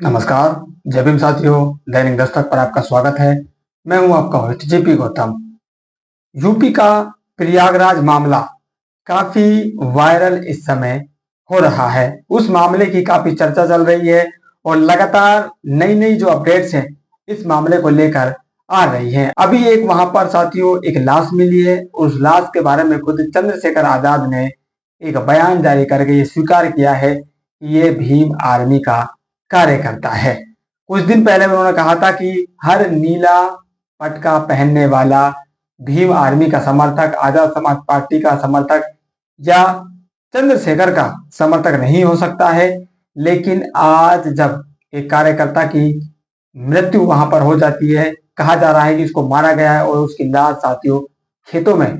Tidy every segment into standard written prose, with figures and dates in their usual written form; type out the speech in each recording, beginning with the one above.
नमस्कार। जय भीम साथियों, दैनिक दस्तक पर आपका स्वागत है। मैं हूं आपका होस्ट जेपी गौतम। यूपी का प्रयागराज मामला काफी वायरल इस समय हो रहा है। उस मामले की काफी चर्चा चल रही है और लगातार नई नई जो अपडेट्स हैं इस मामले को लेकर आ रही हैं। अभी एक वहां पर साथियों एक लाश मिली है। उस लाश के बारे में खुद चंद्रशेखर आजाद ने एक बयान जारी करके ये स्वीकार किया है कि ये भीम आर्मी का कार्यकर्ता है। कुछ दिन पहले उन्होंने कहा था कि हर नीला पटका पहनने वाला भीम आर्मी का समर्थक, आजाद समाज पार्टी का समर्थक या चंद्रशेखर का समर्थक नहीं हो सकता है। लेकिन आज जब एक कार्यकर्ता की मृत्यु वहां पर हो जाती है, कहा जा रहा है कि उसको मारा गया है और उसकी लाश साथियों खेतों में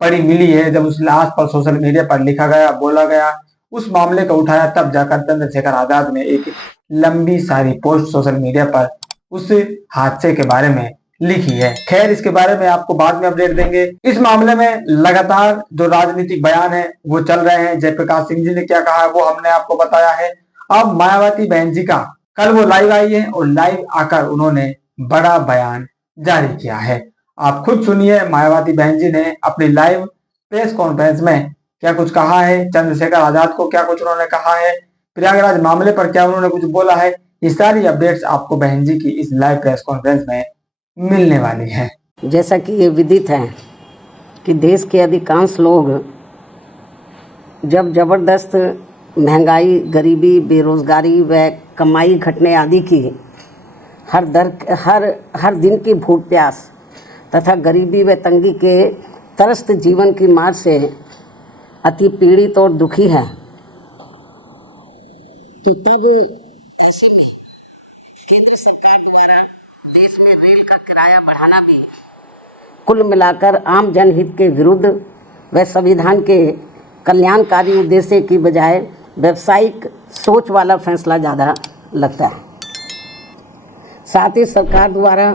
पड़ी मिली है। जब उस लाश पर सोशल मीडिया पर लिखा गया, बोला गया, उस मामले को उठाया, तब जाकर चंद्रशेखर आजाद ने एक लंबी सारी पोस्ट सोशल मीडिया पर उस हादसे के बारे में लिखी है। खैर, इसके बारे में आपको बाद में अपडेट देंगे। इस मामले में लगातार जो राजनीतिक बयान है वो चल रहे हैं। जयप्रकाश सिंह जी ने क्या कहा है वो हमने आपको बताया है। अब मायावती बहन जी का कल वो लाइव आई है और लाइव आकर उन्होंने बड़ा बयान जारी किया है। आप खुद सुनिए, मायावती बहन जी ने अपनी लाइव प्रेस कॉन्फ्रेंस में क्या कुछ कहा है, चंद्रशेखर आजाद को क्या कुछ उन्होंने कहा है, प्रयागराज मामले पर क्या उन्होंने कुछ बोला है। ये सारी अपडेट्स आपको बहन जी की इस लाइव प्रेस कॉन्फ्रेंस में मिलने वाली है। जैसा कि ये विदित है कि देश के अधिकांश लोग जब जबरदस्त महंगाई, गरीबी, बेरोजगारी व कमाई घटने आदि की हर दिन की भूख प्यास तथा गरीबी व तंगी के त्रस्त जीवन की मार से अति पीड़ित और दुखी है, तो तब ऐसे में केंद्र सरकार द्वारा देश में रेल का किराया बढ़ाना भी कुल मिलाकर आम जनहित के विरुद्ध व संविधान के कल्याणकारी उद्देश्य की बजाय व्यावसायिक सोच वाला फैसला ज़्यादा लगता है। साथ ही सरकार द्वारा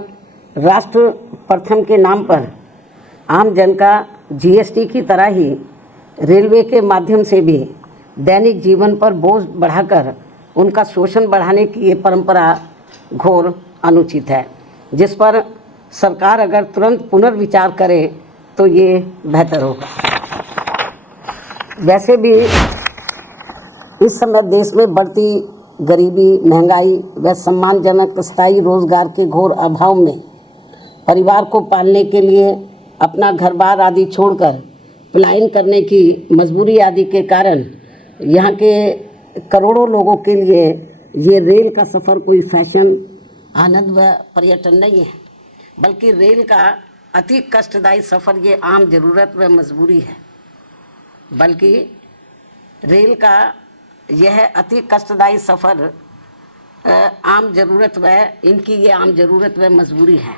राष्ट्र प्रथम के नाम पर आम जन का जीएसटी की तरह ही रेलवे के माध्यम से भी दैनिक जीवन पर बोझ बढ़ाकर उनका शोषण बढ़ाने की ये परंपरा घोर अनुचित है, जिस पर सरकार अगर तुरंत पुनर्विचार करे तो ये बेहतर होगा। वैसे भी इस समय देश में बढ़ती गरीबी, महंगाई व सम्मानजनक स्थायी रोजगार के घोर अभाव में परिवार को पालने के लिए अपना घर बार आदि छोड़कर पलायन करने की मजबूरी आदि के कारण यहाँ के करोड़ों लोगों के लिए ये रेल का सफ़र कोई फैशन, आनंद व पर्यटन नहीं है, बल्कि रेल का अति कष्टदायी सफ़र ये आम ज़रूरत व मजबूरी है। बल्कि रेल का यह अति कष्टदायी सफ़र आम ज़रूरत व इनकी ये आम ज़रूरत व मजबूरी है,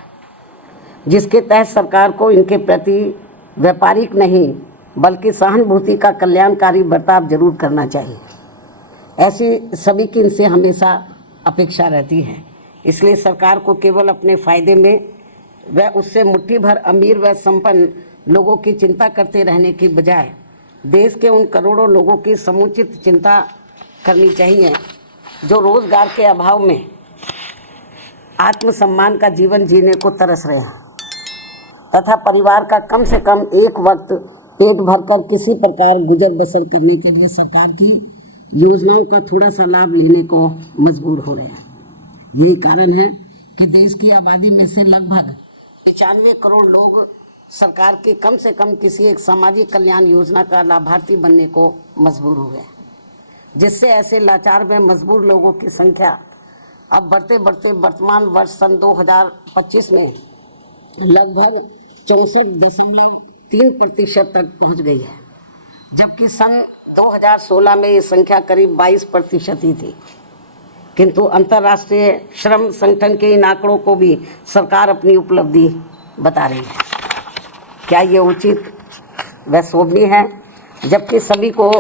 जिसके तहत सरकार को इनके प्रति व्यापारिक नहीं बल्कि सहानुभूति का कल्याणकारी बर्ताव जरूर करना चाहिए। ऐसी सभी की इनसे हमेशा अपेक्षा रहती है। इसलिए सरकार को केवल अपने फ़ायदे में व उससे मुट्ठी भर अमीर व संपन्न लोगों की चिंता करते रहने की बजाय देश के उन करोड़ों लोगों की समुचित चिंता करनी चाहिए जो रोजगार के अभाव में आत्मसम्मान का जीवन जीने को तरस रहे हैं तथा परिवार का कम से कम एक वक्त पेट भरकर किसी प्रकार गुजर बसर करने के लिए सरकार की योजनाओं का थोड़ा सा लाभ लेने को मजबूर हो रहे हैं। यही कारण है कि देश की आबादी में से लगभग 95 करोड़ लोग सरकार की कम से कम किसी एक सामाजिक कल्याण योजना का लाभार्थी बनने को मजबूर हो गए, जिससे ऐसे लाचार में मजबूर लोगों की संख्या अब बढ़ते बढ़ते वर्तमान वर्ष सन 2025 में लगभग 64.3% तक पहुंच गई है, जबकि सन 2016 में ये संख्या करीब 22% ही थी। किंतु अंतर्राष्ट्रीय श्रम संगठन के इन आंकड़ों को भी सरकार अपनी उपलब्धि बता रही है। क्या ये उचित व शोभनीय है? जबकि सभी को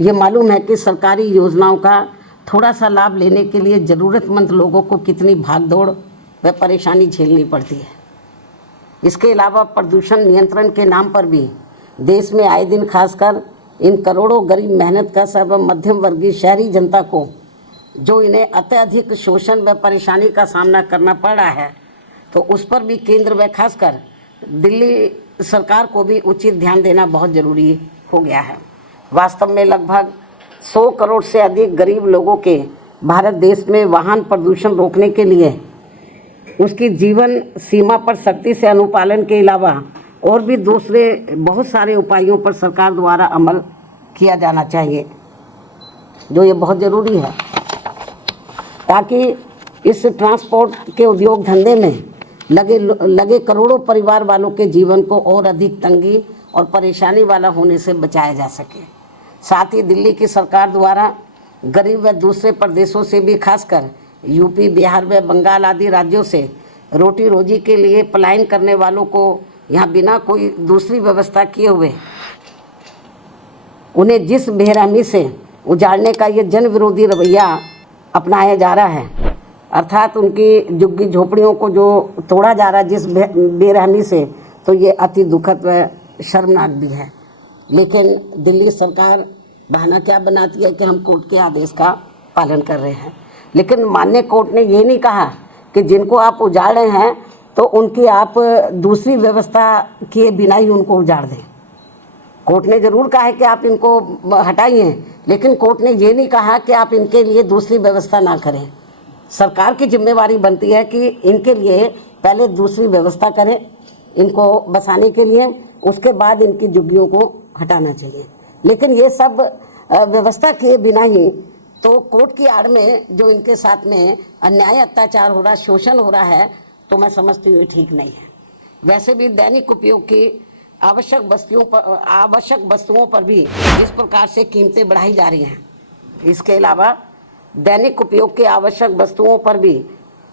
ये मालूम है कि सरकारी योजनाओं का थोड़ा सा लाभ लेने के लिए ज़रूरतमंद लोगों को कितनी भागदौड़ व परेशानी झेलनी पड़ती है। इसके अलावा प्रदूषण नियंत्रण के नाम पर भी देश में आए दिन खासकर इन करोड़ों गरीब मेहनत कश एवं मध्यम वर्गीय शहरी जनता को जो इन्हें अत्यधिक शोषण व परेशानी का सामना करना पड़ रहा है, तो उस पर भी केंद्र व खासकर दिल्ली सरकार को भी उचित ध्यान देना बहुत ज़रूरी हो गया है। वास्तव में लगभग 100 करोड़ से अधिक गरीब लोगों के भारत देश में वाहन प्रदूषण रोकने के लिए उसकी जीवन सीमा पर सख्ती से अनुपालन के अलावा और भी दूसरे बहुत सारे उपायों पर सरकार द्वारा अमल किया जाना चाहिए, जो ये बहुत ज़रूरी है, ताकि इस ट्रांसपोर्ट के उद्योग धंधे में लगे करोड़ों परिवार वालों के जीवन को और अधिक तंगी और परेशानी वाला होने से बचाया जा सके। साथ ही दिल्ली की सरकार द्वारा गरीब व दूसरे प्रदेशों से भी, खासकर यूपी, बिहार व बंगाल आदि राज्यों से रोटी रोजी के लिए पलायन करने वालों को यहाँ बिना कोई दूसरी व्यवस्था किए हुए उन्हें जिस बेरहमी से उजाड़ने का ये जन विरोधी रवैया अपनाया जा रहा है, अर्थात उनकी झुग्गी झोपड़ियों को जो तोड़ा जा रहा है जिस बेरहमी से, तो ये अति दुखद व शर्मनाक भी है। लेकिन दिल्ली सरकार बहाना क्या बनाती है कि हम कोर्ट के आदेश का पालन कर रहे हैं, लेकिन माननीय कोर्ट ने ये नहीं कहा कि जिनको आप उजाड़ रहे हैं तो उनकी आप दूसरी व्यवस्था किए बिना ही उनको उजाड़ दें। कोर्ट ने ज़रूर कहा है कि आप इनको हटाइए, लेकिन कोर्ट ने ये नहीं कहा कि आप इनके लिए दूसरी व्यवस्था ना करें। सरकार की जिम्मेवारी बनती है कि इनके लिए पहले दूसरी व्यवस्था करें इनको बसाने के लिए, उसके बाद इनकी झुग्गियों को हटाना चाहिए। लेकिन ये सब व्यवस्था किए बिना ही तो कोर्ट की आड़ में जो इनके साथ में अन्याय अत्याचार हो रहा, शोषण हो रहा है, तो मैं समझती हूँ ठीक नहीं है। वैसे भी दैनिक उपयोग की आवश्यक वस्तुओं पर भी जिस प्रकार से कीमतें बढ़ाई जा रही हैं, इसके अलावा दैनिक उपयोग की आवश्यक वस्तुओं पर भी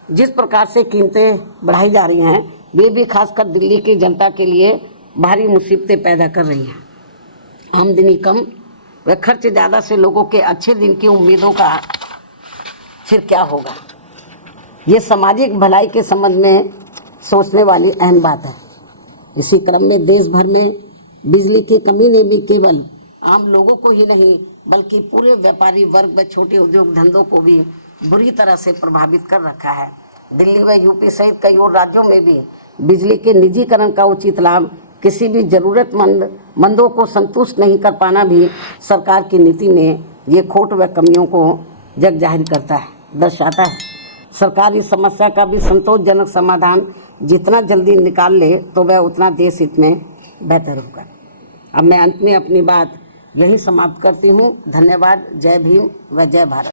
जिस प्रकार से कीमतें बढ़ाई जा रही हैं, वे भी खासकर दिल्ली की जनता के लिए भारी मुसीबतें पैदा कर रही हैं। आमदनी कम व खर्च ज़्यादा से लोगों के अच्छे दिन की उम्मीदों का फिर क्या होगा, ये सामाजिक भलाई के संबंध में सोचने वाली अहम बात है। इसी क्रम में देश भर में बिजली की कमी ने भी केवल आम लोगों को ही नहीं बल्कि पूरे व्यापारी वर्ग व छोटे उद्योग धंधों को भी बुरी तरह से प्रभावित कर रखा है। दिल्ली व यूपी सहित कई और राज्यों में भी बिजली के निजीकरण का उचित लाभ किसी भी जरूरतमंदों को संतुष्ट नहीं कर पाना भी सरकार की नीति में ये खोट व कमियों को जग जाहिर दर्शाता है। सरकार इस समस्या का भी संतोषजनक समाधान जितना जल्दी निकाल ले तो वह उतना देश हित में बेहतर होगा। अब मैं अंत में अपनी बात यही समाप्त करती हूँ। धन्यवाद। जय भीम व जय भारत।